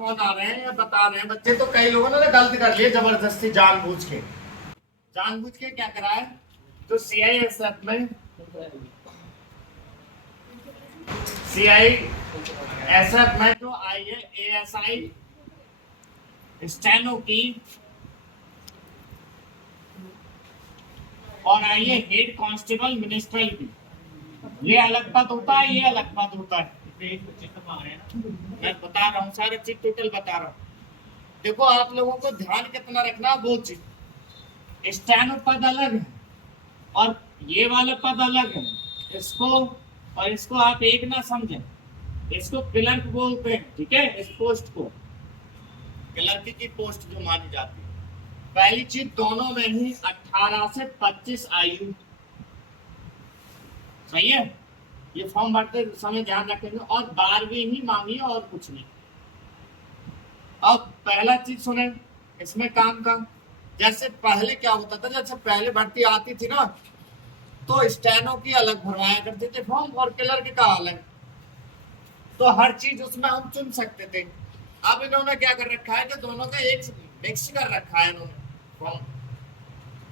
Phone आ रहे हैं या बता रहे हैं बच्चे, तो कई लोगों ने गलती कर ली जबरदस्ती जानबूझ के क्या करा है, तो सीआईएसएफ में जो आई है एएसआई स्टेनो की, और आई है हेड कांस्टेबल मिनिस्ट्रल की। ये अलग पद होता है, ये अलग पद होता है। मैं बता रहा हूँ, सारे चीज टोटल बता रहा हूँ। देखो आप लोगों को ध्यान कितना रखना, वो चीज स्टेनो पद अलग है और ये वाला पद अलग है। इसको और इसको आप एक ना समझें, इसको क्लर्क बोलते हैं, ठीक है। इस पोस्ट को क्लर्क की पोस्ट जो मानी जाती है। पहली चीज, दोनों में ही 18 से 25 आयु, सही है। ये फॉर्म भरते समय ध्यान रखेंगे, और 12वीं ही मांगी और कुछ नहीं। अब पहला चीज सुने इसमें काम का, जैसे पहले क्या होता था, जैसे पहले भर्ती आती थी ना, तो स्टेनो की अलग भरवाया करते थे फॉर्म और क्लर्क का अलग, तो हर चीज उसमें हम चुन सकते थे। अब इन्होंने क्या कर रखा है कि दोनों का एक मिक्स कर रखा है इन्होंने फॉर्म,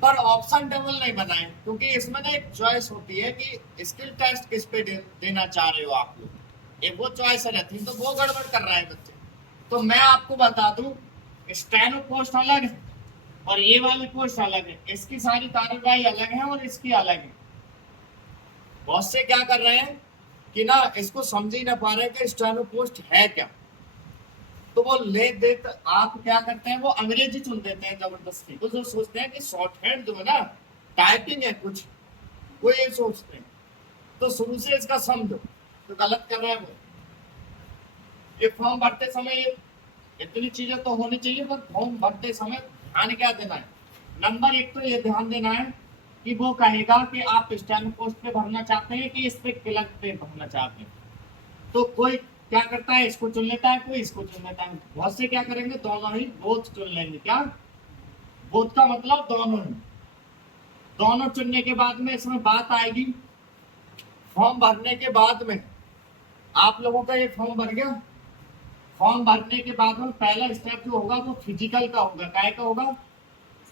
पर ऑप्शन डबल नहीं बनाए, क्योंकि इसमें ना एक चॉइस होती है कि स्किल टेस्ट किस पे देना चाह रहे हो आप लोग, एक वो चॉइस रहती है, तो वो गड़बड़ कर रहा है बच्चे। तो मैं आपको बता दूं, स्टेनो पोस्ट अलग है और ये वाली पोस्ट अलग है, इसकी सारी कार्यवाही अलग है और इसकी अलग है। बहुत से क्या कर रहे हैं कि ना इसको समझ ही ना पा रहे कि स्टेनो पोस्ट है क्या, तो वो ले देते, आप क्या करते हैं, वो अंग्रेजी चुन देते हैं जबरदस्ती। वो जो सोचते हैं कि शॉर्ट हैंड जो है ना, टाइपिंग है कुछ, वो ये सोचते हैं। तो शुरू से इसका समझो, तो गलत कर रहे हैं वो। ये फॉर्म भरते समय ये इतनी चीजें तो होनी चाहिए, पर फॉर्म भरते समय ध्यान क्या देना है, नंबर एक तो ये ध्यान देना है कि वो कहेगा कि आप स्टेनो पोस्ट पे भरना चाहते हैं कि इस पे क्लर्क पे भरना चाहते हैं। तो कोई क्या करता है, इसको चुन लेता है, कोई इसको चुन लेता है। बहुत से क्या करेंगे, दोनों ही बोथ चुन लेंगे। क्या बोथ का मतलब, दोनों ही। दोनों चुनने के बाद में इसमें बात आएगी, फॉर्म भरने के बाद में आप लोगों का ये फॉर्म भर गया। फॉर्म भरने के बाद में पहला स्टेप जो होगा वो फिजिकल का होगा। काय का होगा?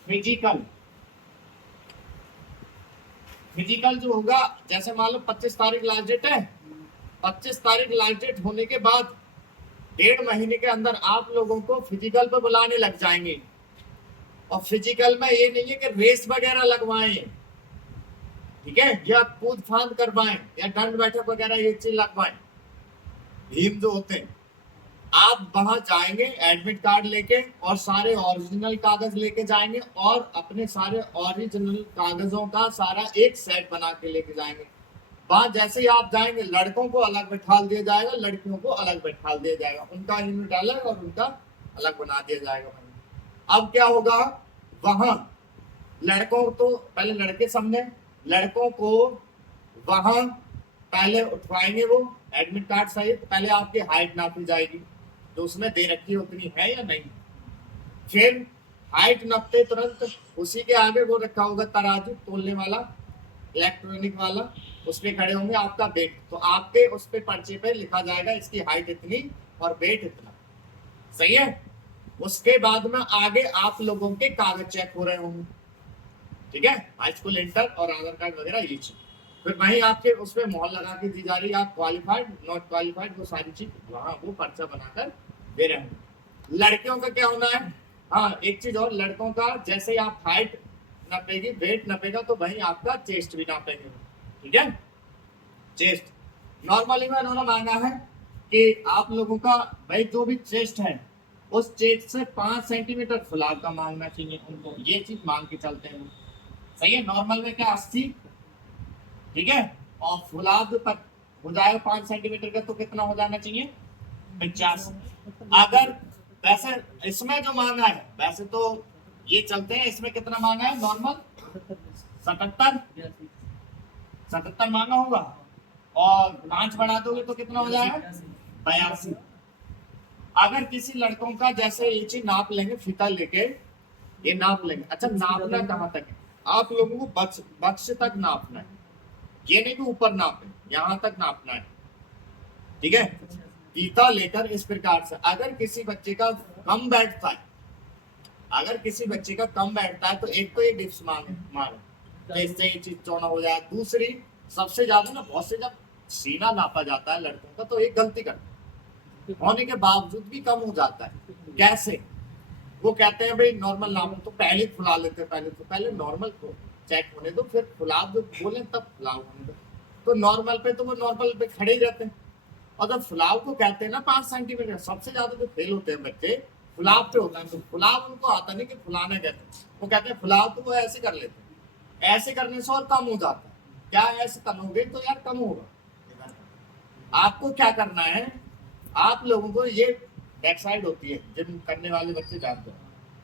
फिजिकल। फिजिकल जो होगा, जैसे मान लो 25 तारीख लास्ट डेट है, 25 तारीख लास्ट डेट होने के बाद 1.5 महीने के अंदर आप लोगों को फिजिकल पे बुलाने लग जाएंगे। और फिजिकल में ये नहीं है कि रेस वगैरह लगवाएं, ठीक है, या कूद फांद करवाएं या दंड बैठक वगैरह ये चीज लगवाएं, भीम जो होते हैं। आप वहां जाएंगे एडमिट कार्ड लेके और सारे ओरिजिनल कागज लेके जाएंगे, और अपने सारे ओरिजिनल कागजों का सारा एक सेट बना के लेके जाएंगे। वहां जैसे ही आप जाएंगे, लड़कों को अलग बैठा दिया जाएगा, लड़कियों को अलग बैठा दिया जाएगा, उनका यूनिट अलग और उनका अलग बना दिया जाएगा। अब क्या होगा, वहां लड़कों तो पहले लड़के समझे, लड़कों को वहां पहले उठवाएंगे वो एडमिट कार्ड सहित। पहले आपकी हाइट नापी जाएगी, तो उसमें दे रखी है उतनी है या नहीं। फिर हाइट नापते तुरंत उसी के आगे वो रखा होगा तराजू तोलने वाला, इलेक्ट्रॉनिक वाला, उस पे खड़े होंगे आपका वेट, तो आपके उस पे पर्चे पे लिखा जाएगा इसकी हाइट इतनी और वेट इतना, सही है। उसके बाद में आगे आप लोगों के कागज चेक हो रहे होंगे, ठीक है, हाई स्कूल इंटर और आधार कार्ड वगैरह ये चीज। फिर वहीं आपके उस पर मोहर लगा के दी जा रही है, आप क्वालिफाइड नॉट क्वालिफाइड वो सारी चीज वहां वो पर्चा बनाकर दे रहे होंगे। लड़कियों का क्या होना है, हाँ एक चीज और, लड़कों का जैसे ही आप हाइट नापेगी, वेट नापेगा, तो वहीं आपका चेस्ट भी नापेंगे, ठीक है। चेस्ट नॉर्मली में उन्होंने मांगा है कि आप लोगों का भाई जो भी चेस्ट है, उस चेस्ट से 5 सेंटीमीटर फुलाव का मांगना चाहिए उनको, ये चीज मांग के चलते हैं। सही है, नॉर्मल में क्या 80, ठीक है, और फुलाव तक हो जाएगा 5 सेंटीमीटर का, तो कितना हो जाना चाहिए, 50। अगर वैसे इसमें जो मांगा है, वैसे तो ये चलते हैं, इसमें कितना मांगा है नॉर्मल, 77 मांगा होगा, और 5 बढ़ा दोगे तो कितना हो जाएगा, 82। अगर किसी लड़कों का जैसे ये चीज नाप लेंगे, फीता लेके ये नाप लेंगे। अच्छा, नापना कहाँ तक है, आप लोगों को बक्स तक नापना है, ये नहीं कि ऊपर नापे, यहाँ तक नापना है, ठीक है। फीता लेकर इस प्रकार से, अगर किसी बच्चे का कम बैठता है, अगर किसी बच्चे का कम बैठता है तो एक तो ये डिप्स मारो, तो इससे ये चीज चौड़ा हो जाए। दूसरी सबसे ज्यादा ना, बहुत से जब सीना नापा जाता है लड़कों का तो एक गलती करते हैं, होने के बावजूद भी कम हो जाता है। कैसे? वो कहते हैं भाई नॉर्मल नापो, तो पहले फुला लेते हैं, पहले नॉर्मल को चेक होने दो, फिर फुलाव जो बोले तब फुलाव होने दो। तो नॉर्मल पे तो वो नॉर्मल पे खड़े ही रहते हैं। और जब फुलाव को कहते हैं ना 5 सेंटीमीटर, सबसे ज्यादा जो फेल होते हैं बच्चे फुलाव पे होता है। तो फुलाव उनको आता नहीं कि फुलाना कहते हैं, वो कहते हैं फुलाव, तो वो ऐसे कर लेते हैं। ऐसे करने से और कम हो जाता है। क्या ऐसे करोगे तो यार कम होगा। आपको क्या करना है, आप लोगों को ये बैक साइड होती है, जिम करने वाले बच्चे जानते हैं,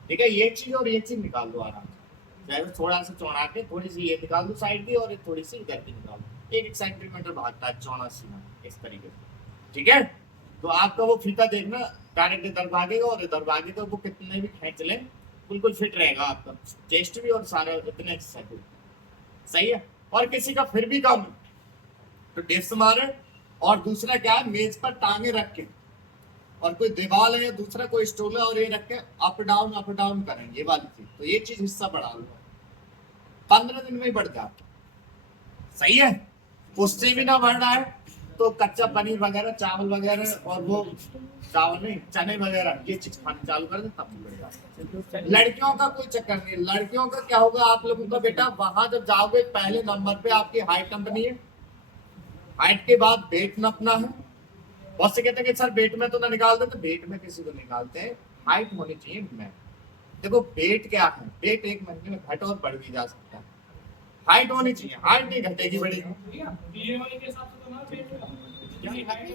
ठीक है, ये चीज और ये चीज निकाल दो आराम से, चाहे थोड़ा सा चौड़ा के थोड़ी सी ये निकाल दो साइड की, और एक थोड़ी सी इधर की निकाल दो, 1 सेंटीमीटर भागता है चौड़ा सीना, इस तरीके से, ठीक है। तो आपका वो फीता देखना, डायरेक्ट इधर भागेगा और इधर भागेगा, वो कितने भी खींच ले बिल्कुल फिट रहेगा आपका चेस्ट भी और सारा इतने सही है। और किसी का फिर भी कम तो डिप्स मारे, और दूसरा क्या है, मेज पर टांगे रख के, और कोई दीवार है या दूसरा कोई स्टूल है और ये रख के अप डाउन करें, ये वाली चीज। तो ये चीज हिस्सा बढ़ा लो, 15 दिन में ही बढ़ जाता, सही है। उससे भी ना बढ़ रहा है तो कच्चा पनीर वगैरह, चावल वगैरह, और वो चावल नहीं चने वगैरह, ये चीज खानी चालू कर दे, तब भी बढ़ जाता। लड़कियों का कोई चक्कर नहीं, लड़कियों का क्या होगा, आप लोगों का बेटा वहां जब जाओगे पहले नंबर पे आपकी हाइट नपनी है, हाइट के बाद वेट नपना है। बहुत से कहते हैं कि सर वेट में तो ना निकाल दे, तो वेट में किसी को निकालते हैं, हाइट होनी चाहिए। मैं देखो वेट क्या है, वेट 1 महीने में घट और बढ़ भी जा सकता है, हाइट होनी चाहिए, हाइट नहीं घटेगी बढ़ेगी।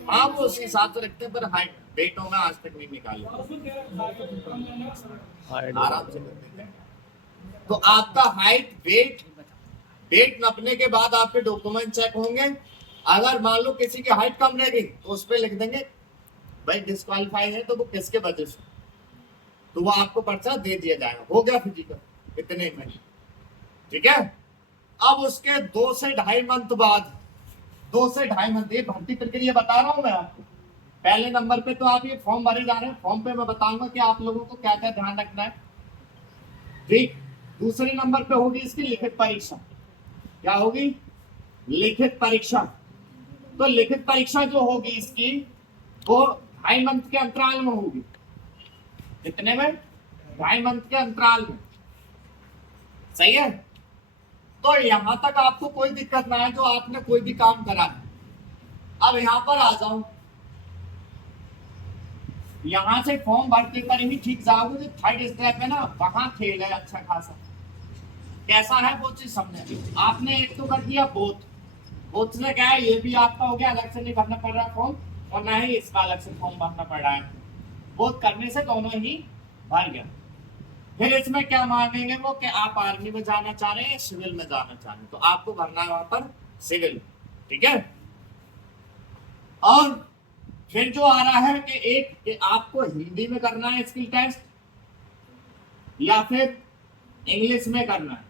हाँ वो उसी हिसाब से रखते हैं, पर हाइट वेट होना आज तक नहीं निकाला, आराम से कर देते हैं। तो आपका हाइट वेट नपने के बाद आपके डॉक्यूमेंट चेक होंगे। अगर मान लो किसी की हाइट कम रह गई तो उस पर लिख देंगे भाई डिस्क्वालीफाई है, तो वो किसके वजह से, तो वो आपको पर्चा दे दिया जाएगा, हो गया फिजिकल इतने में, ठीक है। अब उसके 2 से ढाई मंथ बाद, 2 से ढाई मंथ, ये भर्ती प्रक्रिया बता रहा हूं मैं आपको। पहले नंबर पे तो आप ये फॉर्म भरे जा रहे हैं, फॉर्म पे मैं बताऊंगा कि आप लोगों को क्या क्या ध्यान रखना है, ठीक। दूसरे नंबर पे होगी इसकी लिखित परीक्षा। क्या होगी? लिखित परीक्षा। तो लिखित परीक्षा जो होगी इसकी, वो 2.5 मंथ के अंतराल में होगी। कितने में? 2.5 मंथ के अंतराल में, सही है। तो यहां तक आपको कोई दिक्कत ना है जो आपने कोई भी काम करा है। अब यहां पर आ जाऊं, यहां से फॉर्म भरते पर ही ठीक जाओगे, जो 3rd स्टेप है ना, वहां खेल है अच्छा खासा। कैसा है वो चीज समझे। आपने एक तो कर दिया बोथ से क्या है, ये भी आपका हो गया, अलग से नहीं भरना पड़ रहा फॉर्म, और ना ही इसका अलग से फॉर्म भरना पड़ रहा है। बोथ करने से दोनों ही भर गया। फिर इसमें क्या मांगेंगे वो, कि आप आर्मी में जाना चाह रहे हैं, सिविल में जाना चाह रहे हैं, तो आपको भरना है वहां पर सिविल, ठीक है। और फिर जो आ रहा है कि एक कि आपको हिंदी में करना है स्किल टेस्ट, या फिर इंग्लिश में करना है।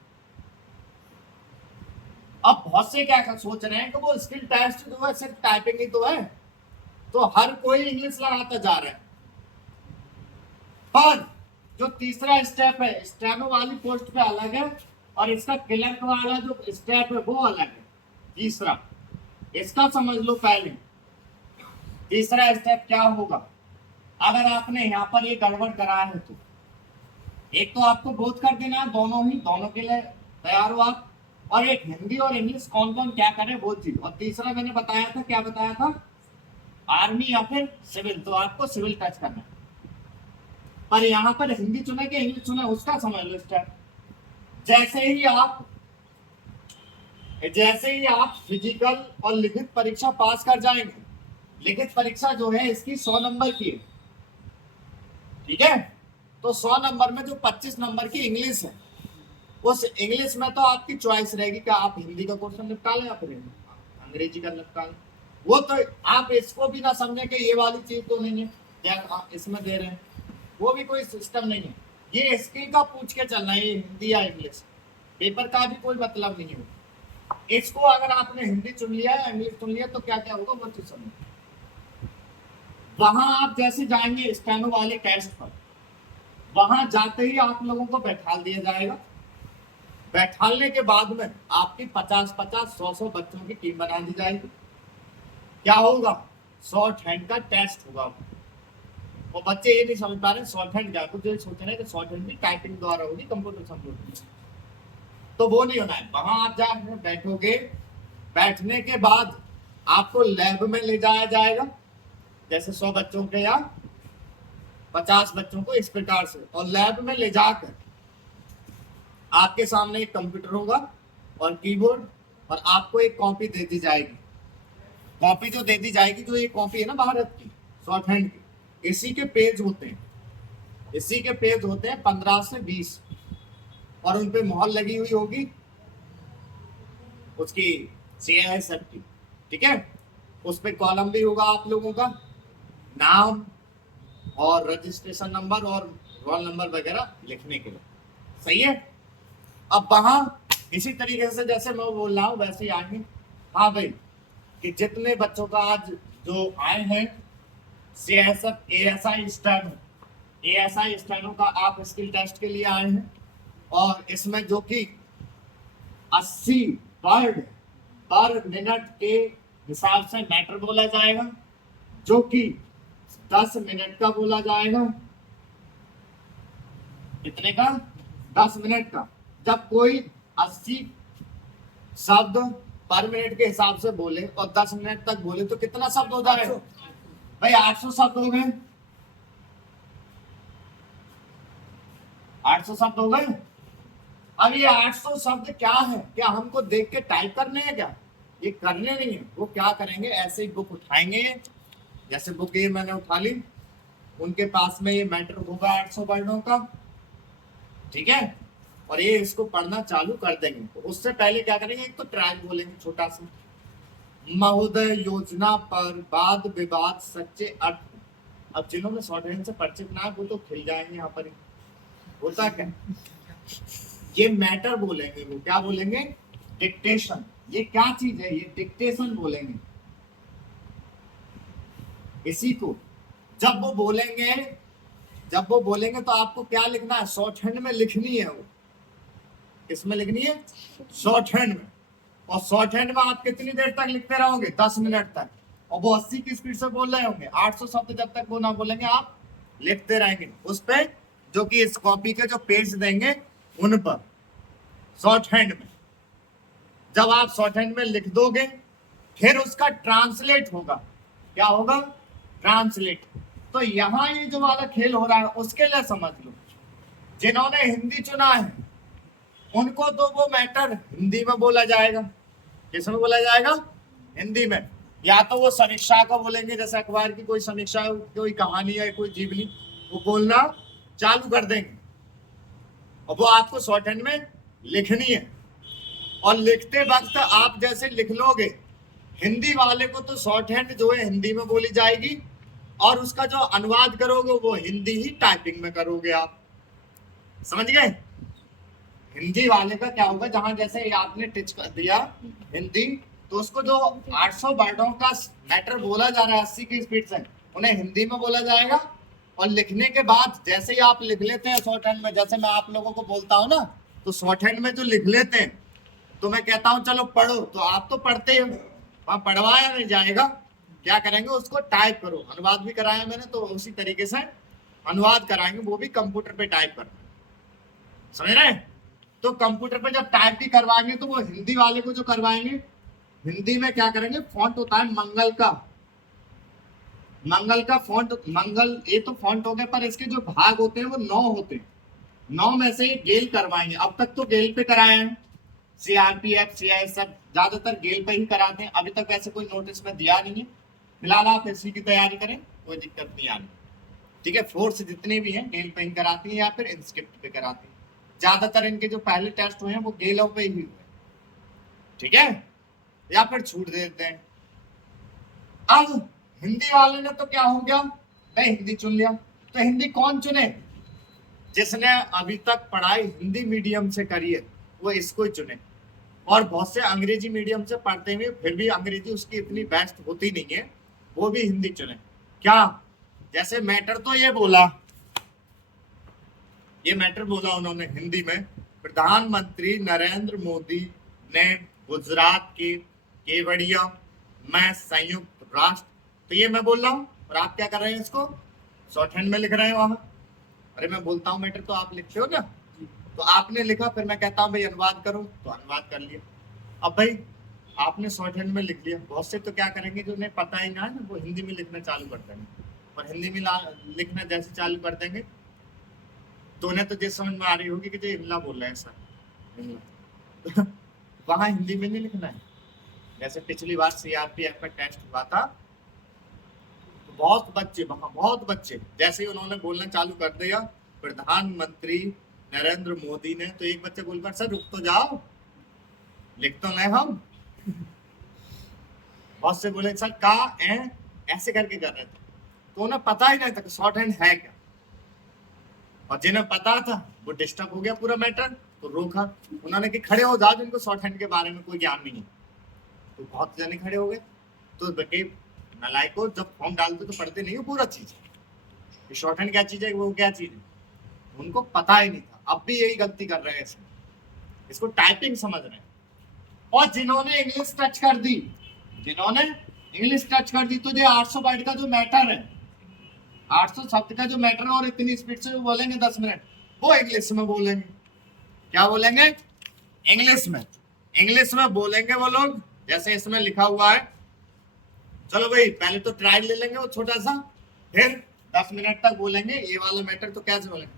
अब बहुत से क्या सोच रहे हैं कि वो स्किल टेस्ट जो है सिर्फ टाइपिंग ही तो है, तो हर कोई इंग्लिश लगाता जा रहा है। पर जो तीसरा स्टेप है, स्टेनो वाली पोस्ट पे अलग है, और इसका क्लर्क वाला जो स्टेप है वो अलग है। तीसरा इसका समझ लो पहले। तीसरा स्टेप क्या होगा, अगर आपने यहाँ पर ये गड़बड़ करा है तो एक तो आपको बोध कर देना है, दोनों के लिए तैयार हो आप। और एक हिंदी और इंग्लिश कौन कौन क्या करे वो चीज। और तीसरा मैंने बताया था, क्या बताया था, आर्मी या फिर सिविल, तो आपको सिविल टच करना है। पर यहाँ पर हिंदी चुने कि इंग्लिश चुने उसका समझ लो स्टेप। जैसे ही आप फिजिकल और लिखित परीक्षा पास कर जाएंगे, लिखित परीक्षा जो है इसकी 100 नंबर की है, ठीक है। तो 100 नंबर में जो 25 नंबर की इंग्लिश है, उस इंग्लिश में तो आपकी चॉइस रहेगी कि आप हिंदी का क्वेश्चन निपटा लें या फिर अंग्रेजी का निपटा लें। वो तो आप इसको भी ना समझे कि ये वाली चीज तो नहीं है क्या इसमें दे रहे हैं, वो भी कोई सिस्टम नहीं है। ये स्किल का पूछ के चलना है, हिंदी या इंग्लिश, पेपर का भी कोई मतलब नहीं है। इसको अगर आपने हिंदी चुन लिया या इंग्लिश चुन लिया तो क्या क्या होगा वो चीज समझो। वहां आप जैसे जाएंगे स्टेनो वाले टेस्ट पर, वहां जाते ही आप लोगों को बैठाल दिया जाएगा। बैठालने के बाद में आपकी 50-50, 100-100 बच्चों की टीम बना दी जाएगी। क्या होगा? शॉर्ट हैंड का टेस्ट होगा। और बच्चे ये नहीं समझ पा रहे शॉर्ट हैंड क्या, कुछ सोच रहे हैं कि शॉर्ट हैंड भी टाइपिंग द्वारा होगी, कंप्यूटर कंप्यूटर, तो वो नहीं होना है। वहां आप जाकर बैठोगे, बैठने के बाद आपको लैब में ले जाया जाएगा, जैसे 100 बच्चों के या 50 बच्चों को इस प्रकार से, और लैब में ले जाकर आपके सामने एक कंप्यूटर होगा और कीबोर्ड, और आपको एक कॉपी दे दी जाएगी। कॉपी जो दे दी जाएगी, जो ये कॉपी है ना भारत की शॉर्ट हैंड की, इसी के पेज होते हैं, इसी के पेज होते हैं 15 से 20, और उन पे मोहर लगी हुई होगी उसकी CISF की, ठीक है। उस पे कॉलम भी होगा आप लोगों का, नाम और रजिस्ट्रेशन नंबर और रोल नंबर वगैरह लिखने के लिए, सही है। अब वहां इसी तरीके से जैसे मैं बोल रहा हूँ वैसे ही आएंगे। हाँ भाई, कि जितने बच्चों का आज जो आए हैं CISF ASI स्टेनो का आप स्किल टेस्ट के लिए आए हैं, और इसमें जो कि 80 वर्ड पर मिनट के हिसाब से मैटर बोला जाएगा, जो कि 10 मिनट का बोला जाएगा। कितने का? 10 मिनट का। जब कोई 80 शब्द पर मिनट के हिसाब से बोले और 10 मिनट तक बोले तो कितना शब्द हो जाएगा भाई? 800 शब्द हो गए, 800 शब्द हो गए। अब ये 800 शब्द क्या है? क्या हमको देख के टाइप करने हैं क्या? ये करने नहीं है। वो क्या करेंगे, ऐसे ही बुक उठाएंगे, जैसे बुक ये मैंने उठा ली, उनके पास में ये मैटर होगा 800 वर्डों का, ठीक है, और ये इसको पढ़ना चालू कर देंगे। तो उससे पहले क्या करेंगे, एक तो ट्रायल बोलेंगे छोटा सा, महोदय योजना पर वाद विवाद सच्चे अर्थ। अब जिन्होंने शॉर्ट हैंड से परिचित ना है वो तो खिल जाएंगे यहाँ पर। होता क्या, ये मैटर बोलेंगे, वो क्या बोलेंगे, डिक्टेशन। ये क्या चीज है? ये डिक्टेशन बोलेंगे इसी को। जब वो बोलेंगे तो आपको क्या लिखना है, शॉर्ट हैंड में लिखनी है। वो किसमें लिखनी है? शॉर्ट हैंड में। और शॉर्ट हैंड में आप कितनी देर तक लिखते रहोगे? 10 मिनट तक। और वो 80 की स्पीड से बोल रहे होंगे, 800 शब्द जब तक वो ना बोलेंगे आप लिखते रहेंगे उस पे, जो कि इस कॉपी के जो पेज देंगे उन पर, शॉर्ट हैंड में। जब आप शॉर्ट हैंड में लिख दोगे, फिर उसका ट्रांसलेट होगा। क्या होगा? ट्रांसलेट। तो यहाँ ये जो वाला खेल हो रहा है उसके लिए समझ लो, जिन्होंने हिंदी चुना है उनको तो वो मैटर हिंदी में बोला जाएगा। किसमें बोला जाएगा? हिंदी में। या तो वो समीक्षा को बोलेंगे, जैसे अखबार की कोई समीक्षा, कोई कहानी है, कोई जीवनी, वो बोलना चालू कर देंगे, और वो आपको शॉर्ट हैंड में लिखनी है। और लिखते वक्त आप जैसे लिख लोगे, हिंदी वाले को तो शॉर्ट हैंड जो है हिंदी में बोली जाएगी, और उसका जो अनुवाद करोगे वो हिंदी ही टाइपिंग में करोगे आप। समझ गए? हिंदी वाले का क्या होगा, जहां जैसे आपने टिच कर दिया हिंदी, तो उसको जो 800 वर्डों का मैटर बोला जा रहा है 80 की स्पीड से, उन्हें हिंदी में बोला जाएगा। और लिखने के बाद जैसे ही आप लिख लेते हैं शॉर्ट हैंड में, जैसे मैं आप लोगों को बोलता हूँ ना, तो शॉर्ट हैंड में जो लिख लेते हैं, तो मैं कहता हूँ चलो पढ़ो, तो आप तो पढ़ते हो, वहां पढ़वाया नहीं जाएगा। क्या करेंगे, उसको टाइप करो। अनुवाद भी कराया मैंने, तो उसी तरीके से अनुवाद कराएंगे, वो भी कंप्यूटर पे टाइप करना, समझ रहे? तो कंप्यूटर पे जब टाइप भी करवाएंगे तो वो हिंदी वाले को जो करवाएंगे, हिंदी में क्या करेंगे, फॉन्ट होता है मंगल का, मंगल का फॉन्ट, मंगल ये तो फॉन्ट हो गए, पर इसके जो भाग होते हैं वो 9 होते हैं। 9 में से गेल करवाएंगे। अब तक तो गेल पे कराए हैं, CRPF CISF ज्यादातर गेल पे ही कराते हैं। अभी तक वैसे कोई नोटिस में दिया नहीं है। फिलहाल आप इसी की तैयारी करें, कोई दिक्कत नहीं आनी, ठीक है। फोर्स जितने भी हैं गेल पे ही कराती है या फिर इंस्क्रिप्ट पे कराती है। ज्यादातर इनके जो पहले टेस्ट हुए हैं वो गेलों पे ही हुए, ठीक है, या फिर छूट देते हैं। अब हिंदी वाले ने तो क्या हो गया, मैं हिंदी चुन लिया। तो हिंदी कौन चुने? जिसने अभी तक पढ़ाई हिंदी मीडियम से करी है वो इसको ही चुने। और बहुत से अंग्रेजी मीडियम से पढ़ते हुए फिर भी अंग्रेजी उसकी इतनी बेस्ट होती नहीं है, वो भी हिंदी चुने। क्या जैसे मैटर तो ये बोला, ये मैटर बोला उन्होंने हिंदी में, प्रधानमंत्री नरेंद्र मोदी ने गुजरात के केवड़िया में संयुक्त राष्ट्र, तो ये मैं बोल रहा हूँ और आप क्या कर रहे हैं, इसको शॉर्ट हैंड में लिख रहे हैं वहां। अरे मैं बोलता हूँ मैटर तो आप लिखते हो ना, तो आपने लिखा, फिर मैं कहता हूँ भाई अनुवाद करो, तो अनुवाद कर लिया। अब भाई आपने शॉर्ट हैंड में लिख लिया, बहुत से तो क्या करेंगे, जो उन्हें पता ही ना है ना, वो हिंदी में लिखना चालू कर देंगे, और हिंदी में लिखना जैसे चालू कर देंगे तो उन्हें तो ये समझ में आ रही होगी कि जो इमला बोल रहे हैं सर, वहां हिंदी में नहीं लिखना है। जैसे पिछली बार सीआरपीएफ का टेस्ट हुआ था, तो बहुत बच्चे वहां, बहुत बच्चे जैसे ही उन्होंने बोलना चालू कर दिया प्रधानमंत्री नरेंद्र मोदी ने, तो एक बच्चे बोलकर सर रुक तो जाओ, लिख तो नहीं हम। बहुत से बोले सर का ऐसे करके कर रहे थे, तो उन्हें पता ही नहीं था शॉर्ट हैंड है क्या, और जिन्हें पता था वो डिस्टर्ब हो गया पूरा मैटर, तो रोका उन्होंने कि खड़े हो जाओ जिनको शॉर्ट हैंड के बारे में कोई ज्ञान नहीं है, तो बहुत जने खड़े हो गए। तो बेटे नलायको, जब फॉर्म डालते तो पढ़ते नहीं हो पूरा चीज, शॉर्ट हैंड क्या चीज है, वो क्या चीज है, उनको पता ही नहीं था। अब भी यही गलती कर रहे हैं, इसको टाइपिंग समझ रहे हैं। और जिन्होंने इंग्लिश टच कर दी, जिन्होंने इंग्लिश टच कर दी, तो ये 800 वर्ड का जो मैटर है, 800 शब्द का जो मैटर है, और इतनी स्पीड से बोलेंगे 10 मिनट, वो इंग्लिश में बोलेंगे। क्या बोलेंगे, इंग्लिश में, इंग्लिश में बोलेंगे वो लोग, जैसे इसमें लिखा हुआ है। चलो भाई पहले तो ट्रायल ले लेंगे वो छोटा सा, फिर 10 मिनट तक बोलेंगे ये वाला मैटर। तो कैसे बोलेंगे,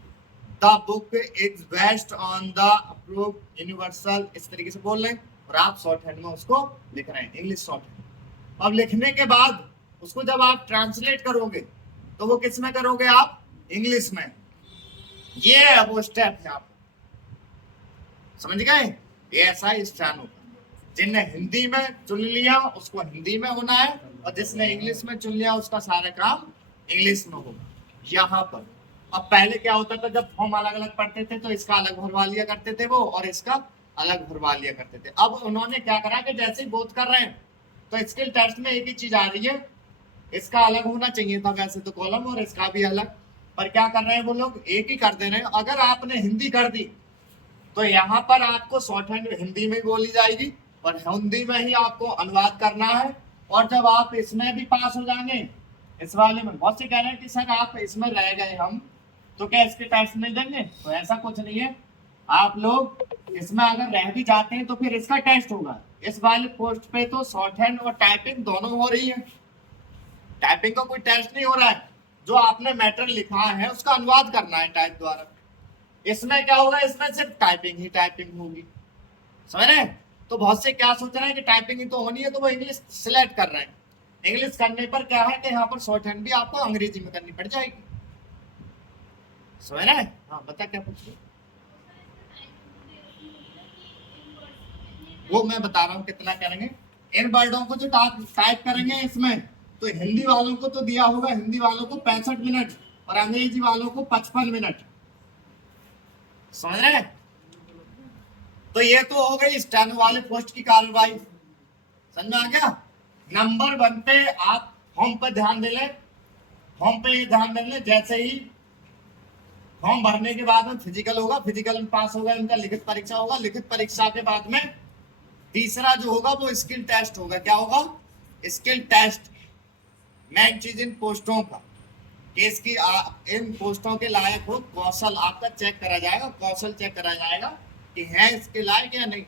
the book is based on the approve universal, इस तरीके से बोल रहे हैं, और आप शॉर्ट हैंड में उसको लिख रहे हैं, इंग्लिश शॉर्ट हैंड। अब लिखने के बाद उसको जब आप ट्रांसलेट करोगे, तो वो किस में करोगे आप, इंग्लिश में। ये है वो स्टेप है, आप समझ गए, ये ऐसा स्टैंड होगा। जिनने हिंदी में चुन लिया उसको हिंदी में होना है, और जिसने इंग्लिश में चुन लिया उसका सारा काम इंग्लिश में होगा। यहाँ पर अब पहले क्या होता था, जब फॉर्म अलग अलग पढ़ते थे तो इसका अलग भरवा लिया करते थे वो, और इसका अलग भरवा लिया करते थे। अब उन्होंने क्या करा कि जैसे ही बोध कर रहे हैं, तो स्किल टेस्ट में एक ही चीज आ रही है, इसका अलग होना चाहिए था वैसे तो कॉलम, और इसका भी अलग, पर क्या कर रहे हैं वो लोग, एक ही कर दे रहे हैं। अगर आपने हिंदी कर दी, तो यहाँ पर आपको शॉर्ट हैंड हिंदी में बोली जाएगी, और हिंदी में ही आपको अनुवाद करना है। और जब आप इसमें भी पास हो जाएंगे, इस वाले में, बहुत से कह रहे हैं कि सर आप इसमें रह गए हम, तो क्या इसके टेस्ट नहीं देंगे, तो ऐसा कुछ नहीं है। आप लोग इसमें अगर रह भी जाते हैं तो फिर इसका टेस्ट होगा। इस वाले पोस्ट पे तो शॉर्ट हैंड और टाइपिंग दोनों हो रही है, टाइपिंग का कोई टेस्ट नहीं हो रहा है। जो आपने मैटर लिखा है उसका अनुवाद करना है टाइप द्वारा। इसमें क्या होगा, इसमें सिर्फ टाइपिंग ही टाइपिंग होगी, समझ रहे हैं। तो बहुत से क्या सोच रहे हैं कि टाइपिंग ही तो होनी है, तो वो इंग्लिश सिलेक्ट कर रहे हैं। इंग्लिश करने पर क्या है कि यहाँ पर शॉर्ट हैंड भी आपको अंग्रेजी में करनी पड़ जाएगी, समझ रहे हैं। हाँ बता क्या पूछ रहे, वो मैं बता रहा हूँ कितना करेंगे। इन वर्डों को जो टाइप करेंगे इसमें, तो हिंदी वालों को तो दिया होगा, हिंदी वालों को 65 मिनट, और अंग्रेजी वालों को 55 मिनट, समझ रहे हैं। तो ये तो हो गई स्टेनो वाले पोस्ट की कार्रवाई, समझ में आ गया। नंबर 1 पे आप फॉर्म पे ध्यान दे ले, फॉर्म पे ध्यान दे ले। जैसे ही फॉर्म भरने के बाद में फिजिकल होगा, फिजिकल में पास होगा, इनका लिखित परीक्षा होगा, लिखित परीक्षा के बाद में तीसरा जो होगा वो स्किल टेस्ट होगा। क्या होगा, स्किल टेस्ट। मेन चीज इन पोस्टों का, कि इसकी इन पोस्टों के लायक हो, कौशल आपका चेक करा जाएगा, कौशल चेक करा जाएगा कि है इसके लायक या नहीं।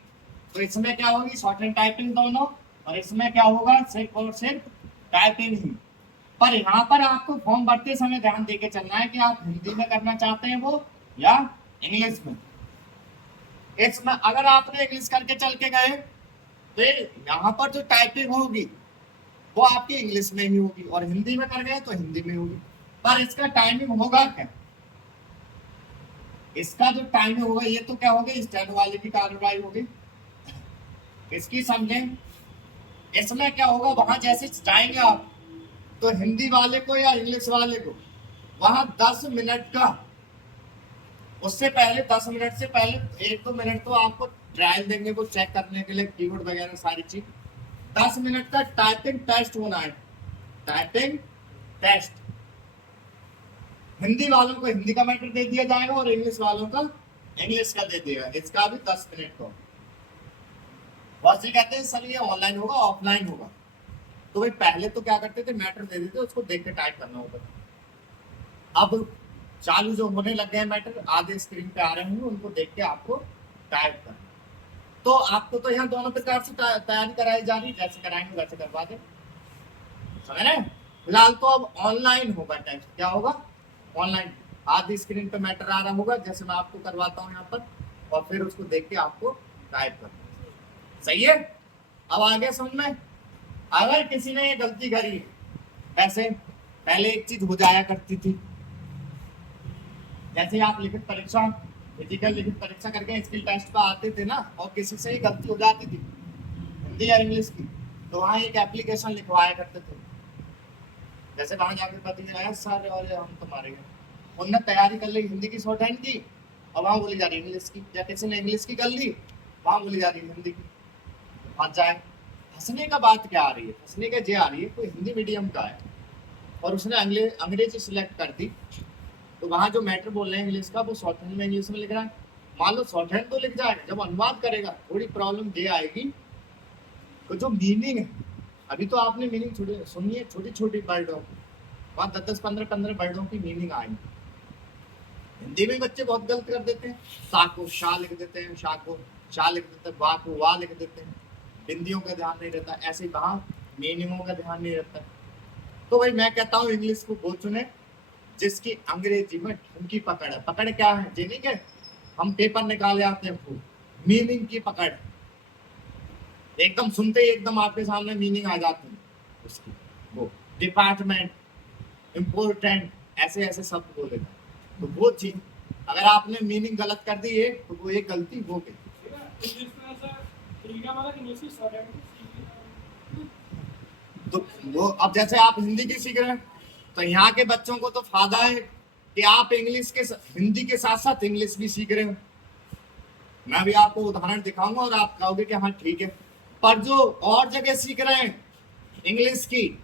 तो इसमें क्या होगी, शॉर्ट एंड टाइपिंग दोनों, और इसमें क्या होगा, सिर्फ और सिर्फ टाइपिंग ही। पर यहाँ पर आपको फॉर्म भरते समय ध्यान देके चलना है कि आप हिंदी में करना चाहते हैं वो, या इंग्लिश में। इसमें अगर आपने इंग्लिश करके चल के गए, तो यहाँ पर जो टाइपिंग होगी वो आपकी इंग्लिश में ही होगी, और हिंदी में कर गए तो हिंदी में होगी। पर इसका टाइमिंग होगा क्या, इसका जो टाइमिंग होगा, ये तो क्या होगा, स्टेनो वाले की कार्रवाई होगी, इसकी समझें। इसमें क्या होगा, वहां जैसे जाएंगे आप, तो हिंदी वाले को या इंग्लिश वाले को वहां 10 मिनट का, उससे पहले 10 मिनट से पहले 1-2 मिनट तो आपको ट्रायल देंगे वो चेक करने के लिए, कीवर्ड वगैरह सारी चीज। 10 मिनट का टाइपिंग टेस्ट होना है, टाइपिंग टेस्ट। हिंदी वालों को हिंदी का मैटर दे दिया जाएगा और इंग्लिश वालों का इंग्लिश का दे दिया, इसका भी 10 मिनट को। बस ये कहते हैं सर ये ऑनलाइन होगा ऑफलाइन होगा, तो भाई पहले तो क्या करते थे, मैटर दे देते उसको देख के टाइप करना होता था। अब चालू जो होने लग गए मैटर, आधे स्क्रीन पे आ रहे हैं, उनको देख के आपको टाइप करना। तो आपको तो यहाँ दोनों प्रकार से तैयारी कराई जा रही, जैसे कराएंगे वैसे करवा दें, समझ रहे? फिलहाल तो अब ऑनलाइन होगा टेस्ट, क्या होगा? ऑनलाइन। आधी स्क्रीन पे मैटर आ रहा होगा, जैसे मैं आपको करवाता हूँ यहाँ पर, और फिर उसको देख के आपको टाइप करना। सही है? अब आगे समझ में? अगर किसी ने ये गलती करी, ऐसे पहले एक चीज हो जाया करती थी, जैसे आप लिखित परीक्षा, फिजिकल लिखित परीक्षा करके स्किल टेस्ट पे आते थे ना, और किसी से ही गलती हो जाती थी हिंदी या इंग्लिश की, तो वहाँ एक एप्लीकेशन लिखवाया करते थे। जैसे वहां जाके पति आया सर और हम तुम्हारे गए, उनने तैयारी कर ली हिंदी की शॉर्ट हैंड की, और वहां बोली जा रही इंग्लिश की, या किसी ने इंग्लिश की कर ली, वहां बोली जा रही हिंदी की। फंस जाए। हंसने का बात क्या आ रही है? हंसने का ये आ रही है, कोई हिंदी मीडियम का है और उसने अंग्रेजी सिलेक्ट कर दी, तो वहां जो मैटर बोल रहे हैं इंग्लिश का, वो शॉर्ट हैंड में इंग्लिश में लिख रहा है। मान लो शॉर्ट हैंड तो लिख जाएगा, जब अनुवाद करेगा थोड़ी प्रॉब्लम ये आएगी, तो जो मीनिंग है, अभी तो आपने मीनिंग सुनिए, छोटी छोटी वर्डों, वहाँ 10 15 वर्डों की मीनिंग आएगी। हिंदी में बच्चे बहुत गलत कर देते हैं, सा को शा लिख देते हैं, शा को शा लिख देते हैं, वा को वा लिख देते हैं, बिंदियों का ध्यान नहीं रहता, ऐसे ही वहाँ मीनिंगों का ध्यान नहीं रहता। तो भाई मैं कहता हूँ इंग्लिश को वो चुने जिसकी अंग्रेजी में ढंग की पकड़ है। पकड़ क्या है? जी नहीं के हम पेपर निकाले आते हैं, मीनिंग की पकड़, एकदम सुनते ही एकदम आपके सामने मीनिंग आ जाती है उसकी, वो डिपार्टमेंट, इम्पोर्टेंट, ऐसे ऐसे शब्द बोलेगा, तो वो चीज अगर आपने मीनिंग गलत कर दी है, तो वो एक गलती हो गई। तो वो अब जैसे आप हिंदी की सीख रहे हैं, तो यहाँ के बच्चों को तो फायदा है कि आप इंग्लिश के हिंदी के साथ साथ इंग्लिश भी सीख रहे हो। मैं भी आपको उदाहरण दिखाऊंगा और आप कहोगे कि हाँ ठीक है, पर जो और जगह सीख रहे हैं इंग्लिश की,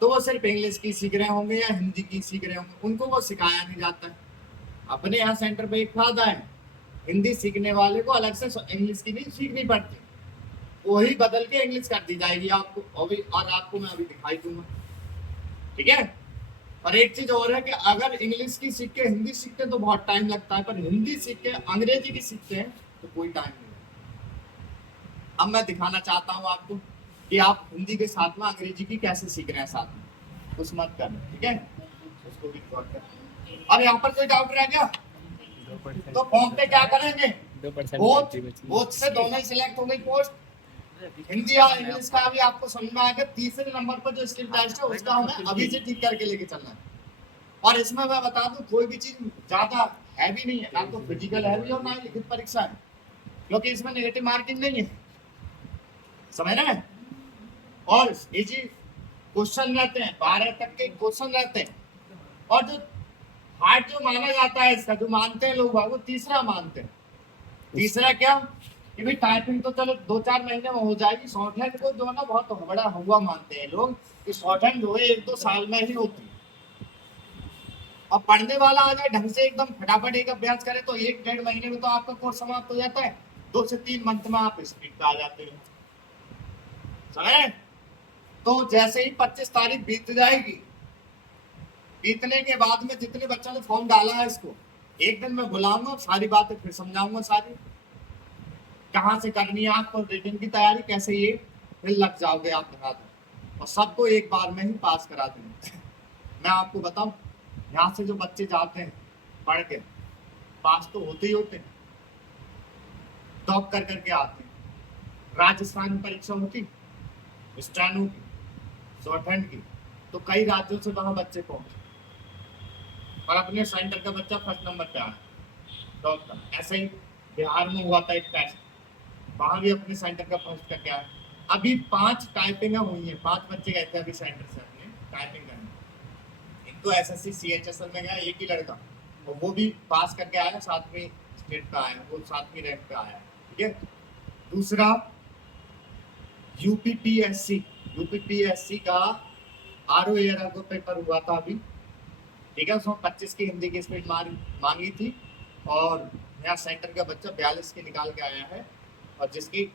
तो वो सिर्फ इंग्लिश की सीख रहे होंगे या हिंदी की सीख रहे होंगे, उनको वो सिखाया नहीं जाता है। अपने यहाँ सेंटर पे एक फायदा है, हिंदी सीखने वाले को अलग से इंग्लिश की नहीं सीखनी पड़ती, वही बदल के इंग्लिश कर दी जाएगी आपको, और आपको मैं अभी दिखाई दूंगा, ठीक है? और एक चीज और है कि अगर इंग्लिश की सीख के हिंदी सीखते तो बहुत टाइम लगता है, पर हिंदी सीख के अंग्रेजी की सीखते हैं तो कोई टाइम नहीं। अब मैं दिखाना चाहता हूँ आपको कि आप हिंदी के साथ में अंग्रेजी की कैसे सीख रहे हैं साथ में, कुछ मत करना, ठीक है? उसको भी रिकॉर्ड कर। अब यहाँ पर कोई डाउट रह गया तो फॉर्म पे क्या करेंगे? बोथ से दोनों ही सिलेक्ट हो गई पोस्ट, हिंदी और इंग्लिश का भी आपको समझ में आएगा। तीसरे नंबर पर जो स्किल टेस्ट है उसका हमें अभी से ठीक करके लेके चलना है। और इसमें मैं बता दूं कोई भी चीज ज्यादा हैवी नहीं है, ना तो फिजिकल हैवी और ना ही लिखित परीक्षा है, क्योंकि इसमें नेगेटिव मार्किंग नहीं है, समझ रहे हैं? और इजी क्वेश्चन रहते हैं, 12 तक के क्वेश्चन रहते हैं, और जो हार्ड जो माना जाता है इसका, जो मानते हैं लोग वो तीसरा मानते हैं। तीसरा क्या कि भाई टाइपिंग तो चलो 2-4 महीने में हो जाएगी, शॉर्ट हैंड को जो है ना बहुत बड़ा हुआ मानते हैं लोग कि शॉर्ट हैंड जो है 1-2 साल में ही होती है। और पढ़ने वाला आ जाए ढंग से एकदम फटाफट एक अभ्यास करे तो 1-1.5 महीने में तो आपका कोर्स समाप्त हो जाता है, 2 से 3 मंथ में आप स्पीड पे आ जाते हैं, समझे? तो जैसे ही 25 तारीख बीत जाएगी, बीतने के बाद में जितने बच्चों ने फॉर्म डाला है इसको एक दिन में बुलाऊंगा, सारी बातें फिर समझाऊंगा, सारी कहाँ से करनी है आपको, रिटन की तैयारी कैसे, ये फिर लग जाओगे आप बता दो, और सबको एक बार में ही पास करा देंगे। मैं आपको बताऊं, यहाँ से जो बच्चे जाते हैं पढ़ के पास तो होते ही होते हैं, टॉप कर करके आते हैं। राजस्थान में परीक्षा होती स्टैनो की, शॉर्ट हैंड की, तो कई राज्यों से वहां बच्चे पहुंचे और अपने सेंटर का बच्चा फर्स्ट नंबर पे आया टॉप का। ऐसे ही बिहार में हुआ था एक टेस्ट, वहां भी अपने सेंटर का फर्स्ट करके आया। अभी 5 टाइपिंग हुई है, 5 बच्चे गए थे अभी सेंटर से अपने टाइपिंग करने। एक तो SSC CHSL में गया एक ही लड़का, और वो भी पास करके आया, 7वीं स्टेट पे आया, वो 7वीं रैंक पे आया, ठीक है? दूसरा यूपीपीएससी का RO एरा को पेपर हुआ था अभी, ठीक है, उसमें 25 की हिंदी की स्पीड मांगी थी और यहाँ सेंटर का बच्चा 42 की निकाल के आया है और जिसकी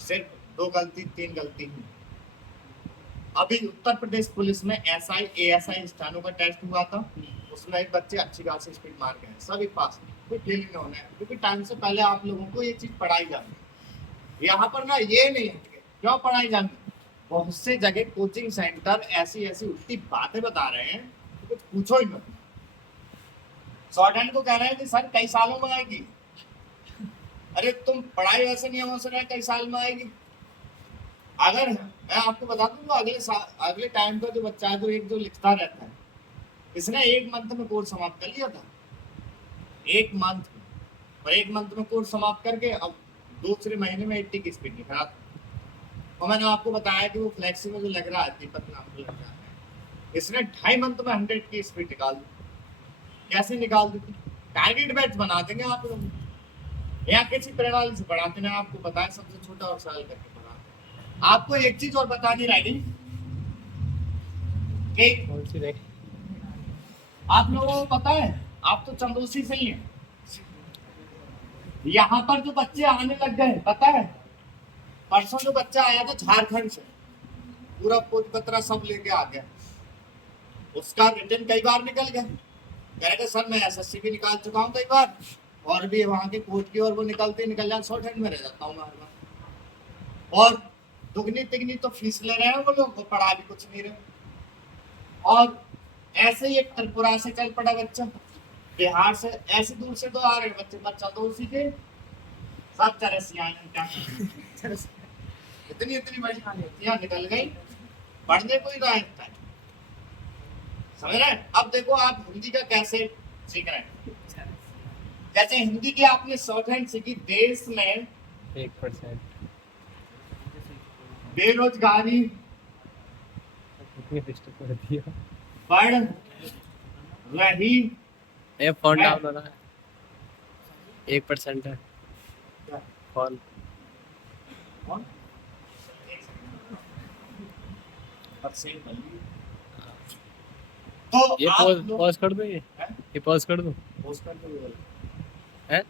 सिर्फ 2 गलती 3 गलती हुई। अभी उत्तर प्रदेश पुलिस में SI ASI स्टानो का टेस्ट हुआ था, उसमें एक बच्चे अच्छी खासी स्पीड मार गए, सभी पास, कोई फेल नहीं होना है, क्योंकि टाइम से पहले आप लोगों को ये चीज पढ़ाई जाती है। यहाँ पर ना ये नहीं है क्यों पढ़ाई जाती, बहुत से जगह कोचिंग सेंटर ऐसी ऐसी उल्टी बातें बता रहे हैं तो कुछ पूछो ही मत। शॉर्ट हैंड को कह रहे हैं कि सर कई सालों में आएगी, अरे तुम पढ़ाई वैसे नहीं हो रहा है, कई साल में आएगी। अगर मैं आपको बता दूं तो अगले टाइम का जो बच्चा है, जो लिखता रहता है, इसने 1 मंथ में कोर्स समाप्त कर लिया था, 1 मंथ में, और 1 मंथ में कोर्स समाप्त करके अब दूसरे महीने में 80 की स्पीड निकला था। और मैंने आपको बताया कि वो फ्लेक्सी में जो लग रहा है दीपक नाम का लग रहा है, इसने 2.5 मंथ में 100 की स्पीड निकाल दी। कैसे निकाल दी? टारगेट बैच बना देंगे आप लोग, या किसी प्रणाली से पढ़ाते हैं, आपको बताया सबसे छोटा और सरल करके पढ़ाते। आपको एक चीज और बतानी रहेगी कि आप लोगों को पता है, आप तो चंदौसी से ही हैं, यहाँ पर जो बच्चे आने लग गए पता है, परसों जो बच्चा आया था झारखंड से, पूरा पोत पत्रा सब लेके आ गया, उसका रिटर्न कई बार निकल गया, कह रहे सर मैं SSC भी निकाल चुका हूँ कई बार, और भी वहां के कोर्ट की, और वो निकलते निकल जाए, शॉर्ट हैंड में रह जाता हूँ मैं हर बार। और दुगनी तिगनी तो फीस ले रहे हैं वो लोग, वो पढ़ा भी कुछ नहीं रहे। और ऐसे ही एक त्रिपुरा से चल पड़ा बच्चा, बिहार से, ऐसी दूर से तो आ रहे बच्चे, बच्चा तो उसी के सब चरसियां क्या इतनी बड़ी नीतियां निकल गई, पढ़ने को ही तो आयता है, समझ रहे हैं? अब देखो आप हिंदी का कैसे सीख रहे हैं, जैसे हिंदी की आपने शॉर्ट हैंड सीखी, देश में 1% बेरोजगारी बढ़ रही ये फोन डाउन हो रहा है, 1% है फोन। तो ये पॉज कर दो, ये पॉज कर दो पोस्ट कर दो है।